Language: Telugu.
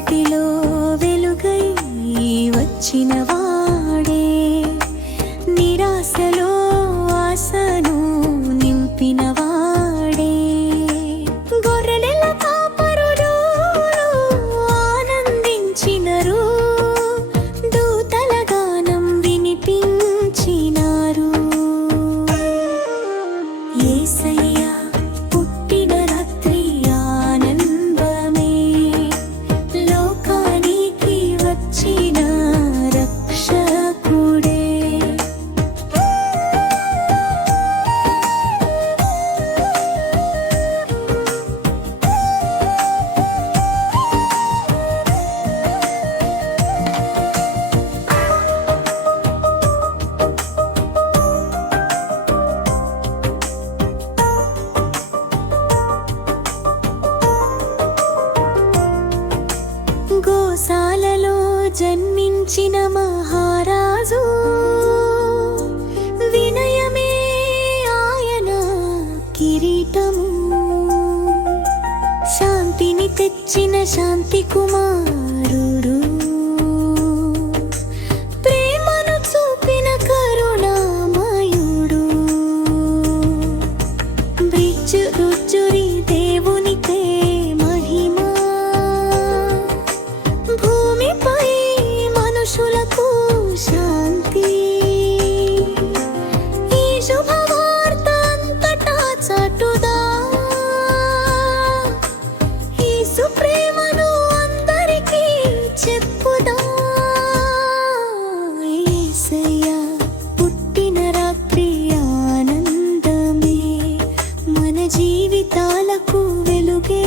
చీకటిలో వెలుగై వచ్చిన వాడే, నిరాశలో ఆశను నింపిన వాడే. గొర్రెల కాపరులు ఆనందించినరు, దూతల గానం వినిపించినారు. యేసయ్యా పుట్టిన రాత్రి ఆనందమే, లోకానికి వచ్చిన రక్షకుడే. గోశాలలో జన్మించిన మహారాజు, వినయమే ఆయన కిరీటము. శాంతిని తెచ్చిన శాంతి కుమారుడు, ప్రేమను చూపిన కరుణామయుడు. రుచురి దేవునికే మహిమా, భూమిపై మనుషులకు శాంతి. ఈ శుభవార్త అంతటా చాటుదా, యేసు ప్రేమను అందరికీ చెప్పుదా. యేసయ్యా పుట్టిన రాత్రి ఆనందమే, మన జీవితాలకు వెలుగే.